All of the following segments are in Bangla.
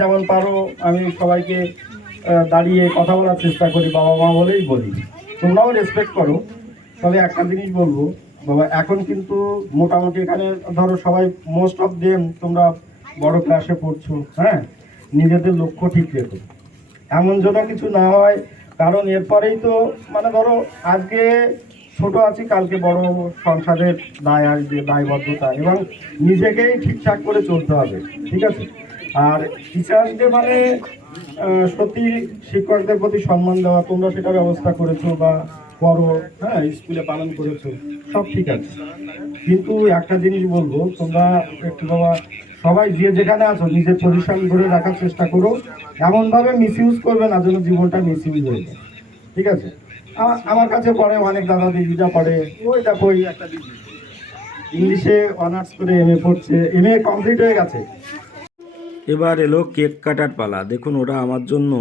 যেমন পারো আমি সবাইকে দাঁড়িয়ে কথা বলার চেষ্টা করি, বাবা মা বলেই বলি। তোমরাও রেসপেক্ট করো। তবে একটা জিনিস বলবো বাবা, এখন কিন্তু মোটামুটি এখানে ধরো সবাই মোস্ট অফ দেম তোমরা বড় ক্লাসে পড়ছো, হ্যাঁ, নিজেদের লক্ষ্য ঠিক রেখো, এমন যেন কিছু না হয়। কারণ এরপরেই তো মানে ধরো আজকে ছোট আছি, কালকে বড় সংসারের দায় আসবে, দায়বদ্ধতা, এবং নিজেকেই ঠিকঠাক করে চলতে হবে, ঠিক আছে? আর টিচার্সদের মানে সত্যি শিক্ষকদের প্রতি সম্মান দেওয়া, তোমরা সেটা ব্যবস্থা করেছো বা করো, হ্যাঁ, স্কুলে পালন করেছো, সব ঠিক আছে। কিন্তু একটা জিনিস বলবো, তোমরা একটু বাবা সবাই যে যেখানে আছো নিজের পজিশন ধরে রাখার চেষ্টা করো, এমনভাবে মিসইউজ করবে না যেন জীবনটা মিসইউজ হয়ে যায়, ঠিক আছে? আমার কাছে পড়ে অনেক দাদা দিদিরা পড়ে, ওই দেখো ওই একটা দিদি ইংলিশে অনার্স করে এমএ পড়ছে, এমএ কমপ্লিট হয়ে গেছে। এবার এলো কেক কাটার পালা। দেখুন ওরা আমার জন্য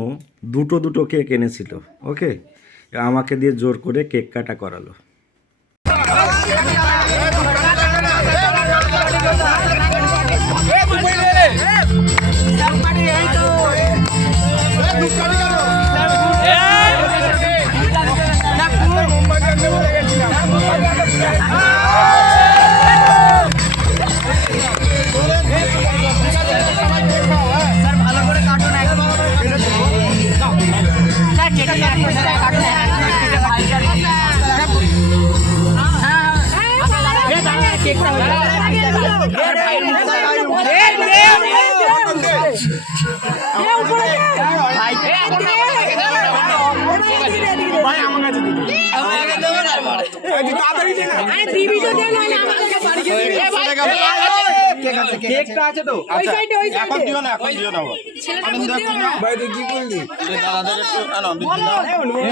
দুটো দুটো কেক এনেছিল। ওকে, আমাকে দিয়ে জোর করে কেক কাটা করালো।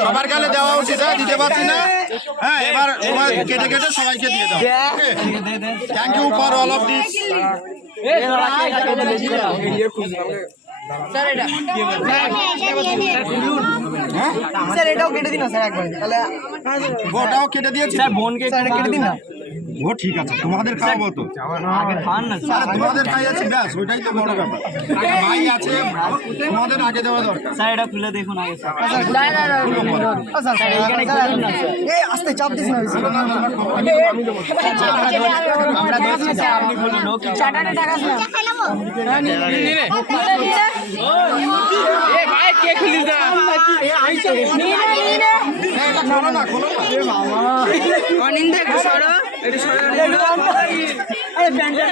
সবার গালে দেওয়া উচিত, দিতে পারছি না। হ্যাঁ, এবার কেটে কেটে সবাইকে দিয়ে দাও। Thank you for all of this. Sir এটাও কেটে দিন স্যার একবার, তাহলে ওটাও কেটে দিয়েছি স্যার বোনকে কেটে দিন না। ও ঠিক আছে, তোমাদের খাওয়াবো তো, তোমাদের খাইয়েছি, ব্যাস ওইটাই তো বড় ব্যাপার। ভাই আছে, তোমাদের আগে দেওয়া দরকার। স্যার এটা খুলে দেখুন আগে স্যার। আস্তে চাপ দিস না। আমরা দেখছি স্যার, আপনি খুলুন। ওকে চাটানে টাকা স্যার। এ ভাই কে খুলিস না? এটা খোলো না, খোলো না। এ বাবা, অনিন্দে সরো, এটা সরো। আরে ব্যান্ডেজ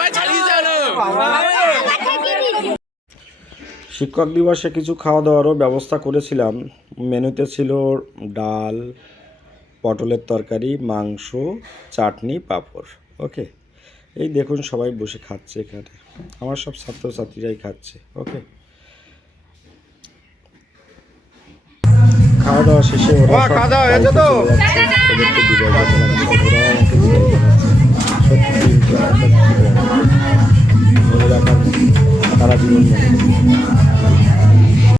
ভাই চালিয়ে যাও। শিক্ষক দিবসে কিছু খাওয়া দাওয়ারও ব্যবস্থা করেছিলাম। মেনুতে ছিল ডাল, পটলের তরকারি, মাংস, চাটনি, পাঁপড়। ওকে, এই দেখুন সবাই বসে খাচ্ছে এখানে, আমার সব ছাত্রছাত্রীরাই খাচ্ছে। ওকে, খাওয়া দাওয়া শেষে ওরা খাওয়া দাওয়া হয়েছে তো? ওদেরকে বিদায় জানালাম। ওরা আমাকে বিদায় জানাচ্ছে। সত্যি মনে রাখার সারা জীবন মনে